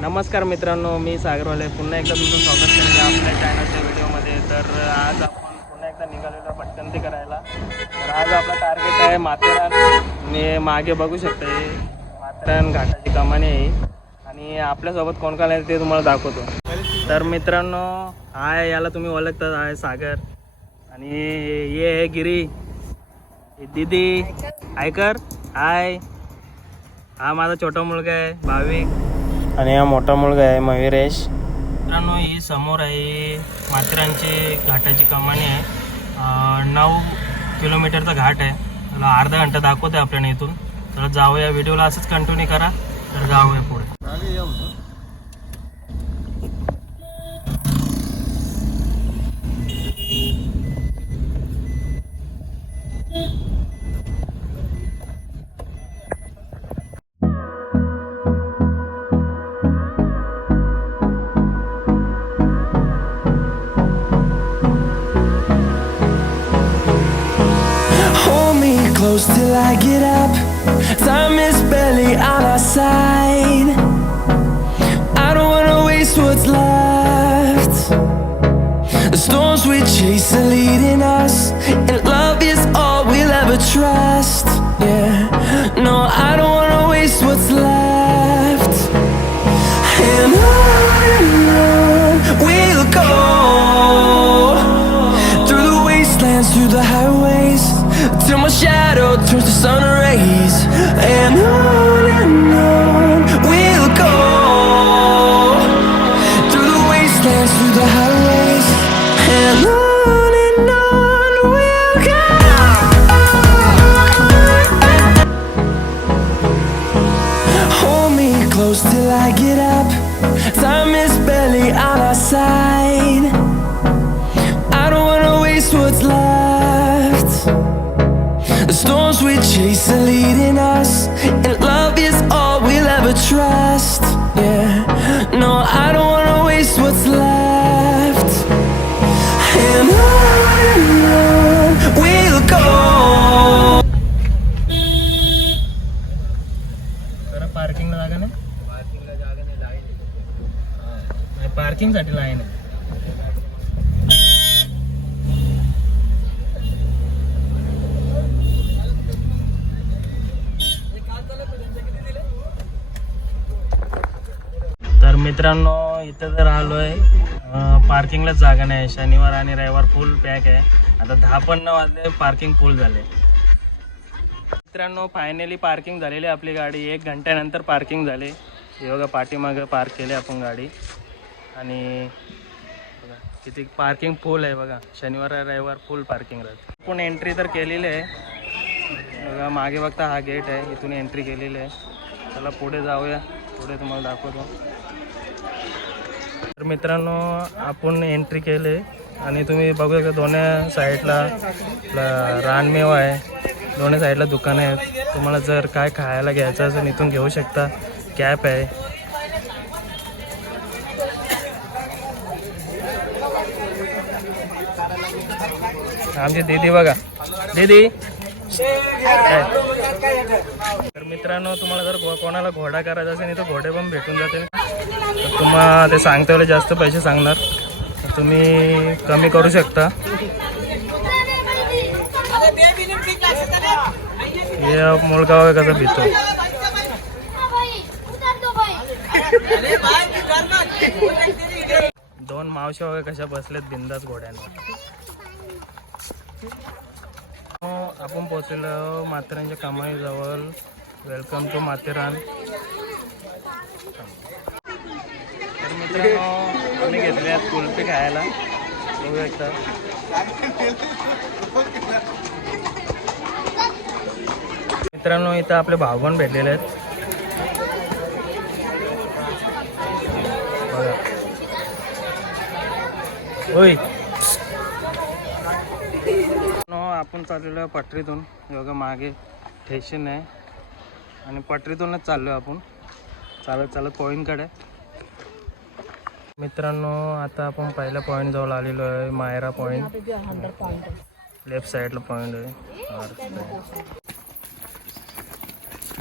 नमस्कार मित्रांनो, मी सागरवाले पुन्हा एकदा तुमचं स्वागत करते आपल्या चॅनलच्या व्हिडिओमध्ये. तर आज आपण पुन्हा एकदा निघालेलो भटकंती करायला. तर आज आपला टार्गेट आहे माथेरान. मी मागे बघू शकता माथेरान घाटाची कमानी आहे आणि आपल्यासोबत कोण कोण आहे ते तुम्हाला दाखवतो. तर मित्रांनो, हाय, याला तुम्ही ओळखता, आहे सागर आणि ये आहे गिरी, दीदी आयकर, हाय. हा माझा छोटा मुलगा आहे भाविक आणि हा मोठा मुलगा आहे मयुरेश. मित्रांनो, ही समोर आहे माथेरानची घाटाची कमानी आहे. 9 किलोमीटरचा घाट आहे. त्याला अर्धा घंटा दाखवते आपल्याला इथून. तर जाऊया, व्हिडिओला असंच कंटिन्यू करा. तर जाऊया पुढे. Close till I get up. Time is barely on our side. I don't wanna waste what's left. The storms we chase are leading us, and love is all we'll ever trust. Yeah, no, I don't wanna waste what's left. And on we'll go, through the wastelands, through the highways, till my shadow turns to sun rays. And on we'll go, through the wastelands, through the highways. And on we'll go. Hold me close till I get up. Time is barely on our side. I don't wanna waste what's left. The storms we chase are leading us, and love is all we'll ever trust. Yeah, no, I don't wanna waste what's left. And on we'll go. पार्किंगला जागा नाही, पार्किंगसाठी line आहे. तर मित्रांनो, इथं जर आलो आहे, पार्किंगलाच जागा नाही. शनिवार आणि रविवार फुल पॅक आहे. आता 10 पण न वाजले, पार्किंग फुल झाले. मित्रांनो, फायनली पार्किंग झालेली आहे आपली गाडी. 1 घंट्यानंतर पार्किंग झाले. हे बघा, पाठीमागं पार्क केली आपण गाडी आणि बघा किती पार्किंग फुल आहे. बघा, शनिवार रविवार फुल पार्किंग राहते. आपण एंट्री तर केलेली आहे. बघा मागे बघता हा गेट आहे, इथून एंट्री केलेली आहे. चला पुढे जाऊया, पुढे तुम्हाला दाखवतो. तर मित्रांनो, आपण एंट्री केले आणि तुम्ही बघू शकता दोन्ही साईडला रानमेवा आहे. दोन्ही साईडला दुकानं आहेत. तुम्हाला जर काय खायला घ्यायचं असेल इथून घेऊ शकता. कॅप आहे. आमची दीदी बघा, दीदी. तर मित्रांनो, तुम्हाला जर कोणाला घोडा करायचा असेल तर घोडे पण भेटून जाते. तर तुम्हाला ते सांगता वेळेला जास्त पैसे सांगणार, तर तुम्ही कमी करू शकता. हे मुलगा वगैरे कसा भितो. दोन मावशी वगैरे कशा बसलेत बिंदास घोड्यांवर. आपण पोहोचलो माथेरानच्या कमानीजवळ. Welcome to Matheran. तर मित्रांनो, आम्ही घेतले आहेत कुल्फी खायला. बघू एकदा. मित्रांनो, इथं आपले भाऊ पण भेटलेले आहेत. बघा, होय. आपण चाललेलो आहे पटरीतून. बघा मागे स्टेशन आहे आणि पटरीतूनच चाललो आपण चालत चालत पॉईंटकडे. मित्रांनो, आता आपण पहिल्या पॉईंट जवळ आलेलो आहे, मायरा पॉईंट. लेफ्ट साईडला पॉईंट आहे.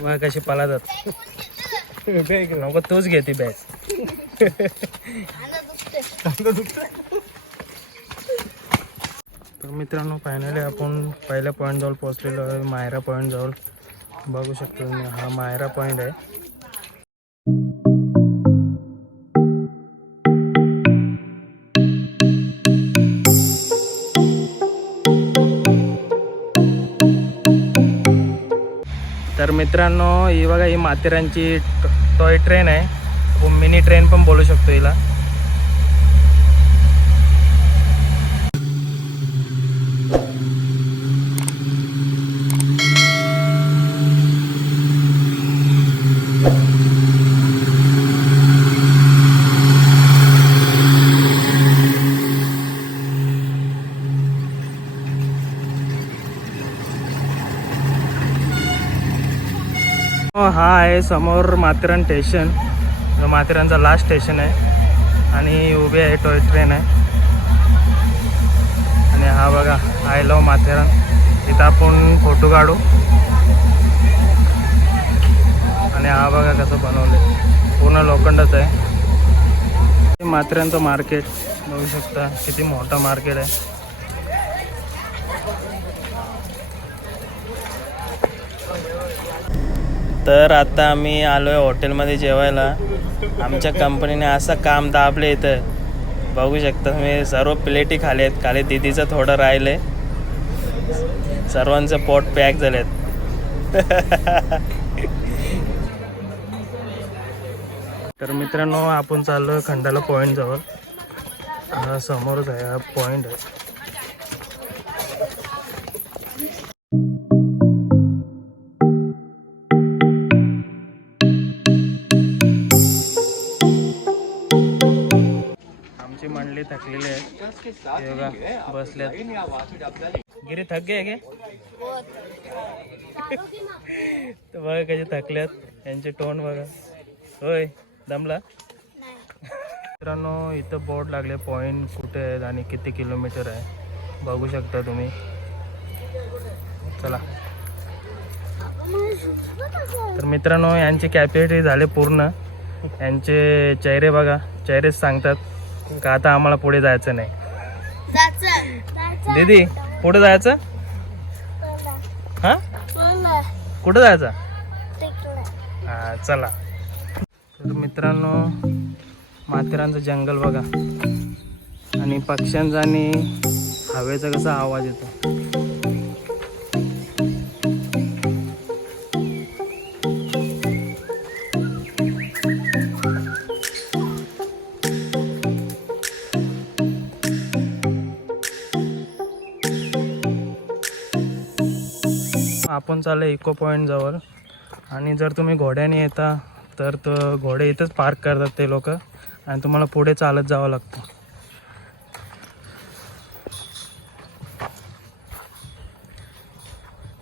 बघा कशी पळतात. नको तूच घे ती बॅग. तर मित्रांनो फायनली आपण पहिल्या पॉईंट जवळ पोहोचलेलो आहे, मायरा पॉईंट जवळ. बघू शकतो तुम्ही, हा मायरा पॉईंट आहे. तर मित्रांनो ही बघा, ही माथेरानची टॉय ट्रेन आहे, आपण मिनी ट्रेन पण बोलू शकतो हिला. हा आहे समोर माथेरान स्टेशन, माथेरानचा लास्ट स्टेशन आहे आणि उभी आहे टॉय ट्रेन आहे. आणि हा बघा आय लव्ह माथेरान, इथं आपण फोटो काढू. आणि हा बघा कसं बनवलं, पूर्ण लोखंडच आहे. माथेरानचं मार्केट बघू शकता, किती मोठा मार्केट आहे. तर आता आम्ही आलो आहे हॉटेलमध्ये जेवायला. आमच्या कंपनीने असं काम दाबले इथं बघू शकता तुम्ही. सर्व प्लेटी खालेत, खाली दिदीचं थोडं राहिलं आहे, सर्वांचं पोट पॅक झालेत. तर मित्रांनो आपण चाललो खंडाला पॉईंट जवळ. हा समोरच आहे, हा पॉईंट आहे. आमची मंडळी थकलेली आहे, योगा बसल्यात. गिरी थक गे गे तर बघा कसे थकल्यात, यांचे टोन बघा. होय दमला. मित्रांनो इथं बोर्ड लागले पॉईंट कुठे आहेत आणि किती किलोमीटर आहे बघू शकता तुम्ही. चला. तर मित्रांनो यांची कॅपॅसिटी झाले पूर्ण. यांचे चेहरे बघा, चेहरेच सांगतात का आता आम्हाला पुढे जायचं नाही. दीदी पुढे जायचं? हा कुठं जायचं? हा चला. तर मित्रांनो माथेरानचं जंगल बघा आणि पक्ष्यांचा आणि हवेचा कसा आवाज येतो. आपण चाललो इको पॉईंट जवळ. आणि जर तुम्ही घोड्याने येता तर घोडे इथंच पार्क करतात ते लोक, आणि तुम्हाला पुढे चालत जावं लागतं.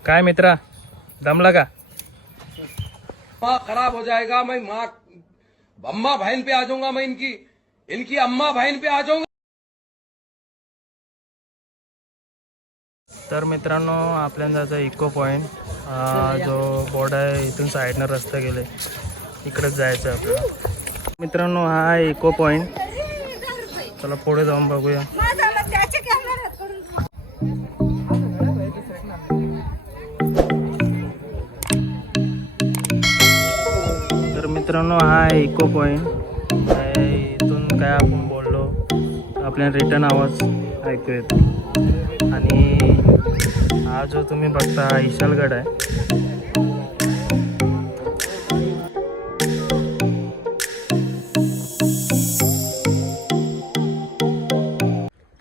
काय मित्रा दमला का? खराब हो जाएगा, मैं माँ अम्मा बहन पे आ जाऊंगा, मैं इनकी अम्मा बहन पे आ जाऊंगा. तर मित्रांनो आपल्याला जायचं इको पॉईंट. जो बोर्ड आहे इथून साईडनं रस्ता गेले, इकडेच जायचं आहे आपल्याला. मित्रांनो हा आहे इको पॉईंट. चला पुढे जाऊन बघूया. तर मित्रांनो हा आहे इको पॉईंट. इथून काय आपण बोललो आपल्याला रिटर्न आवाज ऐकू येतो. आणि हा जो तुम्ही बघता हा इशालगड आहे.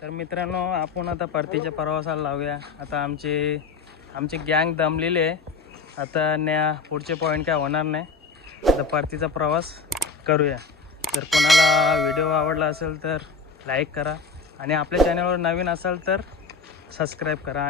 तर मित्रांनो आपण आता परतीच्या प्रवासाला लावूया. आता आमची गँग दमलेली आहे. आता पुढचे पॉईंट काय होणार नाही, आता परतीचा प्रवास करूया. जर कोणाला व्हिडिओ आवडला असेल तर लाईक करा, आणि आपल्या चॅनलवर नवीन असाल तर सबस्क्राईब करा.